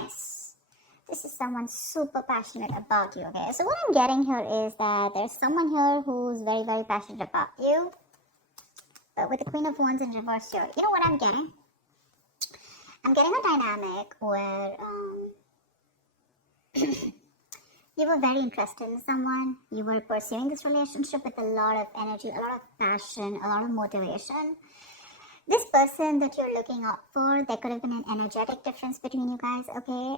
nice. This is someone super passionate about you, okay? So what I'm getting here is that there's someone here who's very, very passionate about you. But with the Queen of Wands in reverse here, you know what I'm getting? I'm getting a dynamic where you were very interested in someone. You were pursuing this relationship with a lot of energy, a lot of passion, a lot of motivation. This person that you're looking out for, there could have been an energetic difference between you guys, okay?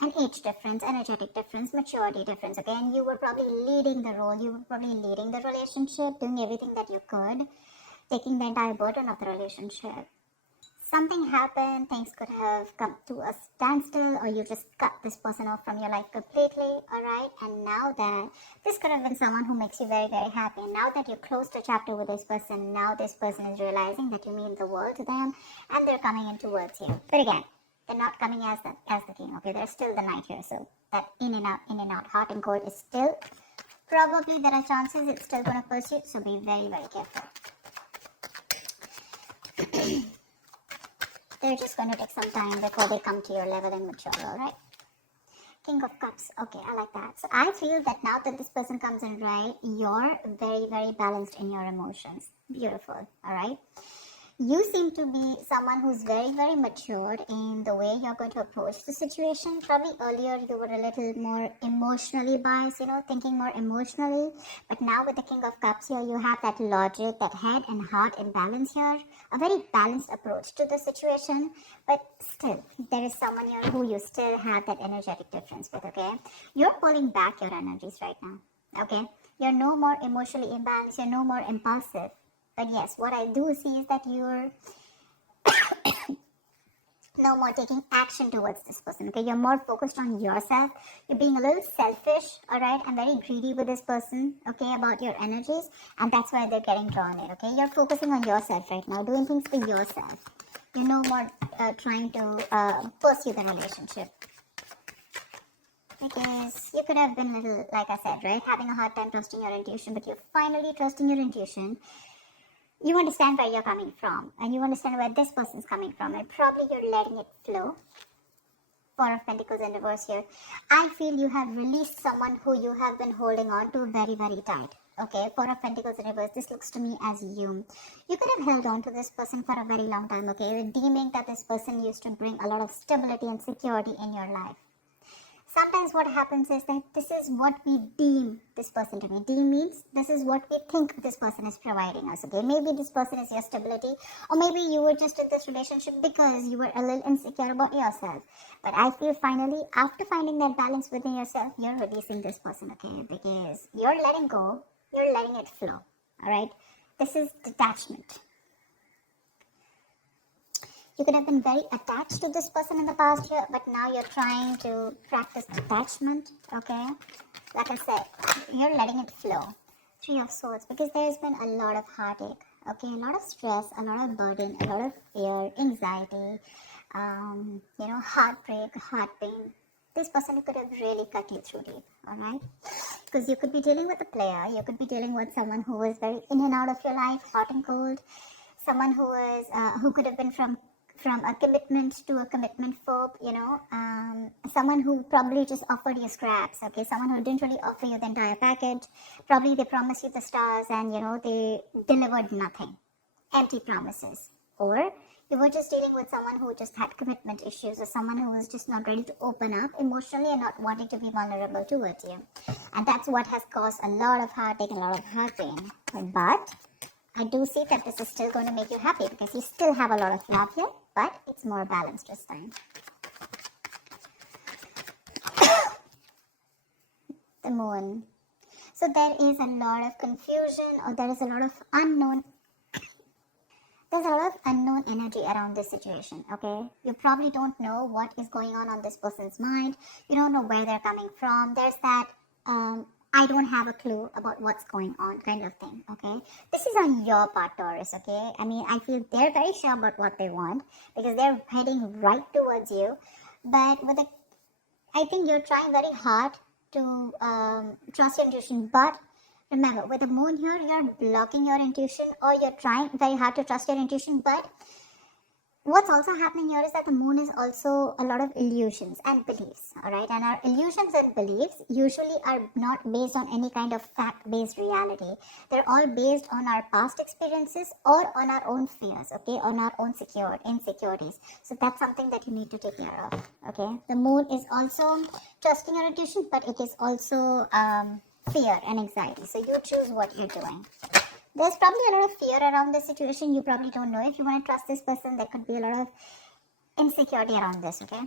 An age difference, energetic difference, maturity difference, okay? And you were probably leading the role, you were probably leading the relationship, doing everything that you could, taking the entire burden of the relationship. Something happened, things could have come to a standstill, or you just cut this person off from your life completely, alright? And now that this could have been someone who makes you very, very happy. And now that you closed a chapter with this person, now this person is realizing that you mean the world to them, and they're coming in towards you. But again, they're not coming as the king, okay? They're still the knight here, so that in and out, hot and cold is still, probably there are chances it's still going to pursue, so be very, very careful. They're just going to take some time before they come to your level and mature, alright? King of Cups. Okay, I like that. So I feel that now that this person comes in, right, you're very, very balanced in your emotions. Beautiful, alright? You seem to be someone who's very, very matured in the way you're going to approach the situation. Probably earlier you were a little more emotionally biased, thinking more emotionally. But now with the King of Cups here, you have that logic, that head and heart in balance here. A very balanced approach to the situation. But still, there is someone here who you still have that energetic difference with, okay? You're pulling back your energies right now, okay? You're no more emotionally imbalanced. You're no more impulsive. But yes, what I do see is that you're no more taking action towards this person, okay? You're more focused on yourself. You're being a little selfish, alright? And very greedy with this person, okay, about your energies. And that's why they're getting drawn in, okay? You're focusing on yourself right now, doing things for yourself. You're no more trying to pursue the relationship. Because you could have been a little, like I said, right? Having a hard time trusting your intuition, but you're finally trusting your intuition. You understand where you're coming from, and you understand where this person's coming from, and probably you're letting it flow. Four of Pentacles in reverse here. I feel you have released someone who you have been holding on to very, very tight. Okay, Four of Pentacles in reverse. This looks to me as you. You could have held on to this person for a very long time, okay? Deeming that this person used to bring a lot of stability and security in your life. Sometimes what happens is that this is what we deem this person to be. Deem means this is what we think this person is providing us, okay? Maybe this person is your stability, or maybe you were just in this relationship because you were a little insecure about yourself. But I feel finally, after finding that balance within yourself, you're releasing this person, okay? Because you're letting go, you're letting it flow, alright? This is detachment. You could have been very attached to this person in the past year, but now you're trying to practice detachment, okay? Like I said, you're letting it flow. Three of Swords, because there's been a lot of heartache, okay? A lot of stress, a lot of burden, a lot of fear, anxiety, heartbreak, heart pain. This person could have really cut you through deep, alright? Because you could be dealing with a player, you could be dealing with someone who is very in and out of your life, hot and cold, someone who could have been from a commitment to a commitment phobe, someone who probably just offered you scraps, okay, someone who didn't really offer you the entire package. Probably they promised you the stars and, they delivered nothing, empty promises. Or you were just dealing with someone who just had commitment issues, or someone who was just not ready to open up emotionally and not wanting to be vulnerable towards you. And that's what has caused a lot of heartache, a lot of heart pain. But I do see that this is still going to make you happy, because you still have a lot of love here, but it's more balanced this time. The Moon. So there is a lot of confusion, or there is a lot of unknown. There's a lot of unknown energy around this situation, okay? You probably don't know what is going on this person's mind. You don't know where they're coming from. There's that, I don't have a clue about what's going on kind of thing, okay? This is on your part, Taurus, okay? I mean, I feel they're very sure about what they want, because they're heading right towards you. But I think you're trying very hard to trust your intuition. But remember, with the Moon here, you're blocking your intuition, or you're trying very hard to trust your intuition. But what's also happening here is that the moon is also a lot of illusions and beliefs, all right? And our illusions and beliefs usually are not based on any kind of fact-based reality. They're all based on our past experiences or on our own fears, okay? On our own insecurities. So that's something that you need to take care of, okay? The moon is also trusting your intuition, but it is also fear and anxiety. So you choose what you're doing. There's probably a lot of fear around this situation. You probably don't know if you want to trust this person. There could be a lot of insecurity around this, okay?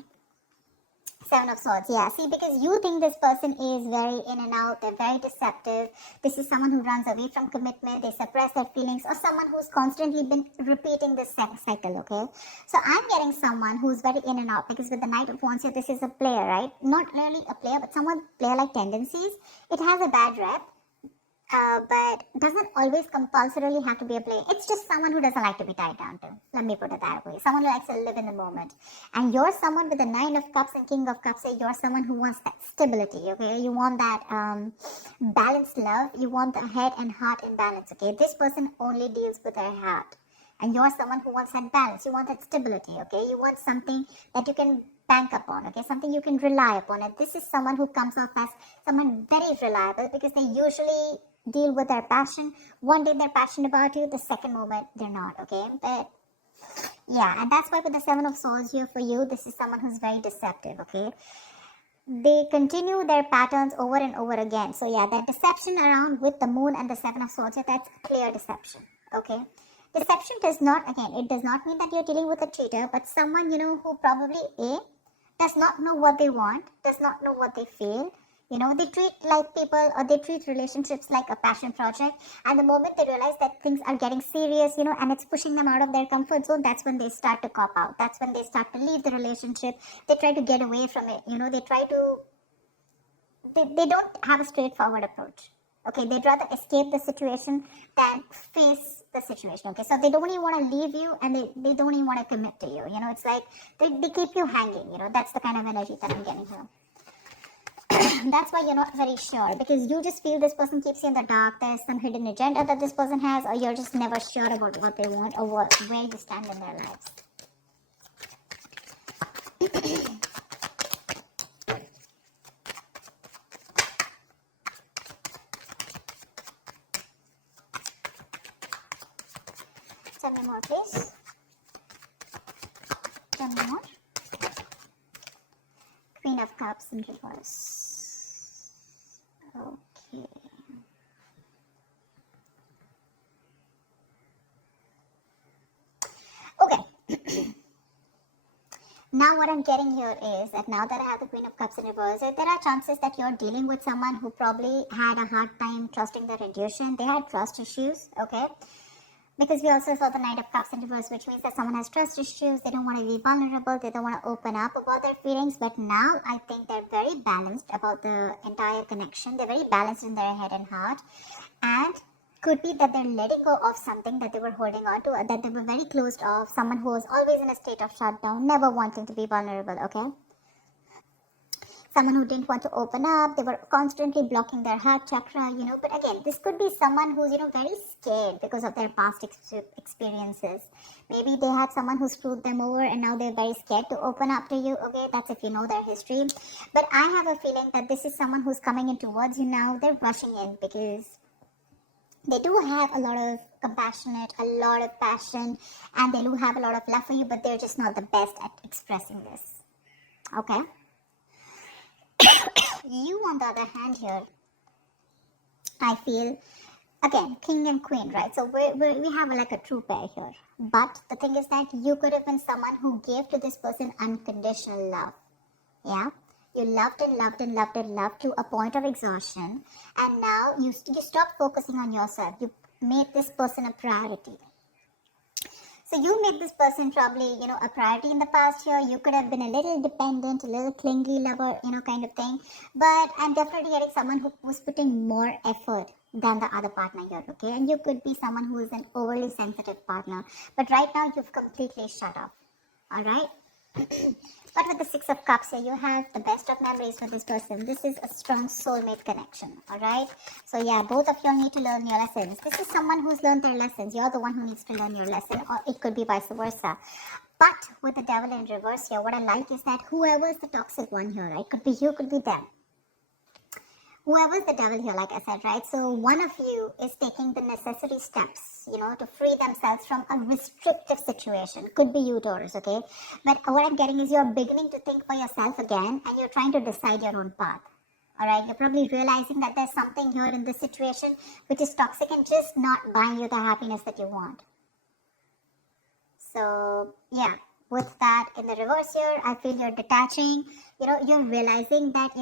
Seven of Swords, yeah. See, because you think this person is very in and out, they're very deceptive. This is someone who runs away from commitment, they suppress their feelings, or someone who's constantly been repeating this cycle, okay? So I'm getting someone who's very in and out, because with the Knight of Wands here, this is a player, right? Not really a player, but someone player-like tendencies. It has a bad rep. But doesn't always compulsorily have to be a player. It's just someone who doesn't like to be tied down to. Let me put it that way. Someone who likes to live in the moment. And you're someone with the Nine of Cups and King of Cups. So you're someone who wants that stability, okay? You want that balanced love. You want the head and heart in balance, okay? This person only deals with their heart. And you're someone who wants that balance. You want that stability, okay? You want something that you can bank upon, okay? Something you can rely upon. And this is someone who comes off as someone very reliable, because they usually deal with their passion. One day they're passionate about you, the second moment they're not, okay? But yeah, and that's why with the Seven of Swords here for you, this is someone who's very deceptive, okay? They continue their patterns over and over again. So yeah, that deception around with the moon and the Seven of Swords here, that's clear deception, okay? Deception does not, again, it does not mean that you're dealing with a cheater, but someone, you know, who probably does not know what they want, does not know what they feel. You know, they treat like people, or they treat relationships like a passion project. And the moment they realize that things are getting serious, you know, and it's pushing them out of their comfort zone, that's when they start to cop out. That's when they start to leave the relationship. They try to get away from it. You know, they don't have a straightforward approach. Okay, they'd rather escape the situation than face the situation. Okay, so they don't even want to leave you, and they don't even want to commit to you. You know, it's like they keep you hanging. You know, that's the kind of energy that I'm getting here. That's why you're not very sure, because you just feel this person keeps you in the dark. There's some hidden agenda that this person has, or you're just never sure about what they want or where you stand in their lives. Tell me more, please. Tell me more. Queen of Cups in reverse. Okay. Okay. Now what I'm getting here is that now that I have the Queen of Cups in reverse, there are chances that you're dealing with someone who probably had a hard time trusting their intuition. They had trust issues, okay? Because we also saw the Knight of Cups in reverse, which means that someone has trust issues. They don't want to be vulnerable. They don't want to open up about their feelings. But now I think they're very balanced about the entire connection. They're very balanced in their head and heart. And could be that they're letting go of something that they were holding on to, or that they were very closed off. Someone who was always in a state of shutdown, never wanting to be vulnerable, okay? Someone who didn't want to open up, they were constantly blocking their heart chakra, you know. But again, this could be someone who's, you know, very scared because of their past experiences. Maybe they had someone who screwed them over and now they're very scared to open up to you, okay? That's if you know their history. But I have a feeling that this is someone who's coming in towards you now. They're rushing in because they do have a lot of compassionate, a lot of passion, and they do have a lot of love for you, but they're just not the best at expressing this, okay? You, on the other hand here, I feel, again, king and queen, right? So we have like a true pair here. But the thing is that you could have been someone who gave to this person unconditional love. Yeah? You loved and loved and loved and loved to a point of exhaustion. And now you stopped focusing on yourself. You made this person a priority. So you made this person probably, you know, a priority in the past year. You could have been a little dependent, a little clingy lover, you know, kind of thing. But I'm definitely hearing someone who was putting more effort than the other partner here, okay? And you could be someone who is an overly sensitive partner. But right now, you've completely shut off, all right? But with the Six of Cups here, you have the best of memories with this person. This is a strong soulmate connection, all right? So yeah, both of you need to learn your lessons. This is someone who's learned their lessons. You're the one who needs to learn your lesson, or it could be vice versa. But with the devil in reverse here, what I like is that whoever is the toxic one here, right? Could be you, could be them. Whoever's the devil here, like I said, right? So one of you is taking the necessary steps, to free themselves from a restrictive situation. Could be you, Taurus, okay? But what I'm getting is you're beginning to think for yourself again, and you're trying to decide your own path. All right, you're probably realizing that there's something here in this situation which is toxic and just not buying you the happiness that you want. So, yeah, with that in the reverse here, I feel you're detaching, you're realizing that,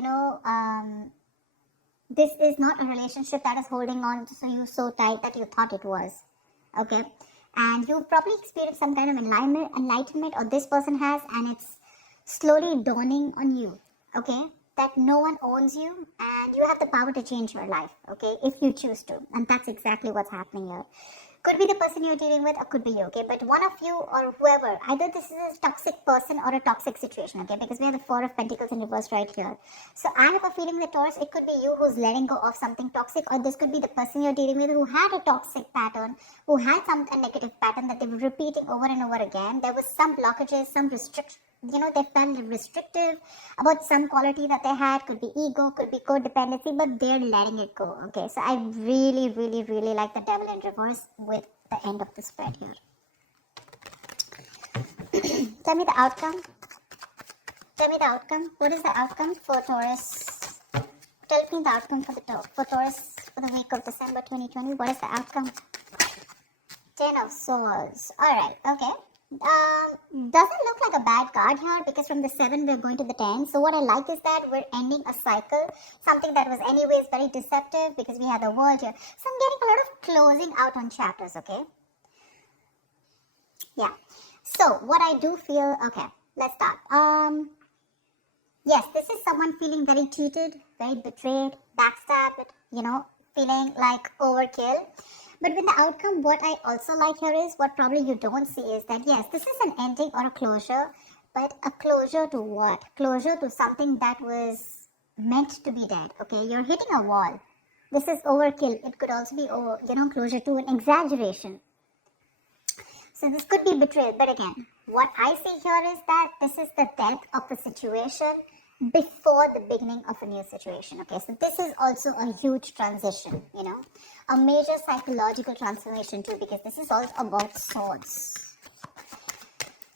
this is not a relationship that is holding on to you so tight that you thought it was. Okay? And you've probably experienced some kind of enlightenment, or this person has, and it's slowly dawning on you. Okay? That no one owns you, and you have the power to change your life. Okay? If you choose to. And that's exactly what's happening here. Could be the person you're dealing with, or could be you, okay? But one of you or whoever, either this is a toxic person or a toxic situation, okay? Because we have the Four of Pentacles in reverse right here. So I have a feeling that, Taurus, it could be you who's letting go of something toxic, or this could be the person you're dealing with who had a toxic pattern, who had a negative pattern that they were repeating over and over again. There was some blockages, some restrictions. They felt restrictive about some quality that they had. Could be ego, could be codependency, but they're letting it go. Okay, so I really, really, really like the devil in reverse with the end of the spread here. Tell me the outcome. Tell me the outcome. What is the outcome for Taurus? Tell me the outcome for Taurus for the week of December 2020. What is the outcome? 10 of Swords. Alright, okay. Doesn't look like a bad card here, because from the 7 we're going to the 10. So what I like is that we're ending a cycle, something that was anyways very deceptive, because we had the world here. So I'm getting a lot of closing out on chapters, okay? Yeah. So what I do feel, okay, let's start. Yes, this is someone feeling very cheated, very betrayed, backstabbed, feeling like overkill. But with the outcome, what I also like here is, what probably you don't see is that, yes, this is an ending or a closure, but a closure to what? Closure to something that was meant to be dead, okay? You're hitting a wall. This is overkill. It could also be, closure to an exaggeration. So this could be betrayal, but again, what I see here is that this is the depth of the situation before the beginning of a new situation. Okay, so this is also a huge transition, a major psychological transformation too, because this is all about swords.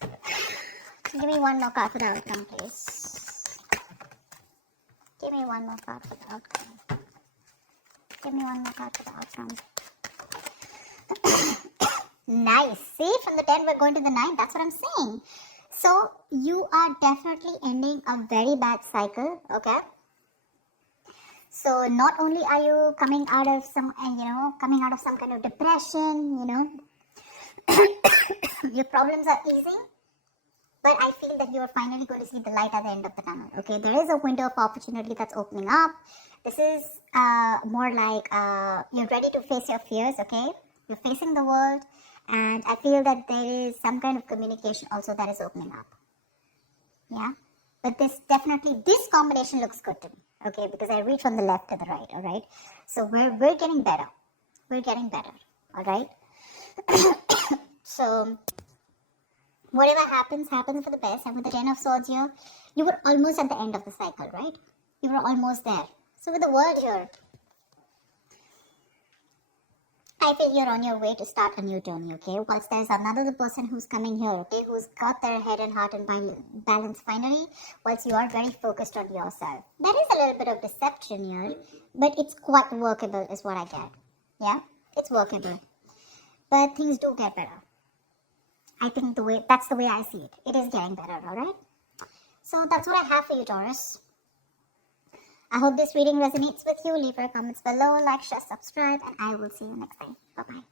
So give me one more card for the outcome, please. Give me one more card for the outcome. Give me one more card for the outcome. Nice. See, from the 10 we're going to the 9. That's what I'm saying. So you are definitely ending a very bad cycle, okay? So not only are you coming out of some kind of depression, your problems are easing, but I feel that you are finally going to see the light at the end of the tunnel, okay? There is a window of opportunity that's opening up. This is more like you're ready to face your fears, okay? You're facing the world. And I feel that there is some kind of communication also that is opening up. Yeah. But this combination looks good to me. Okay. Because I read from the left to the right. All right. So we're getting better. We're getting better. All right. So whatever happens for the best. And with the 10 of Swords here, you were almost at the end of the cycle, right? You were almost there. So with the world here, I feel you're on your way to start a new journey, okay? Whilst there's another person who's coming here, okay? Who's got their head and heart and balance finally, whilst you are very focused on yourself. There is a little bit of deception here, but it's quite workable is what I get. Yeah? It's workable. But things do get better. I think that's the way I see it. It is getting better, alright? So that's what I have for you, Taurus. I hope this reading resonates with you. Leave your comments below, like, share, subscribe, and I will see you next time. Bye-bye.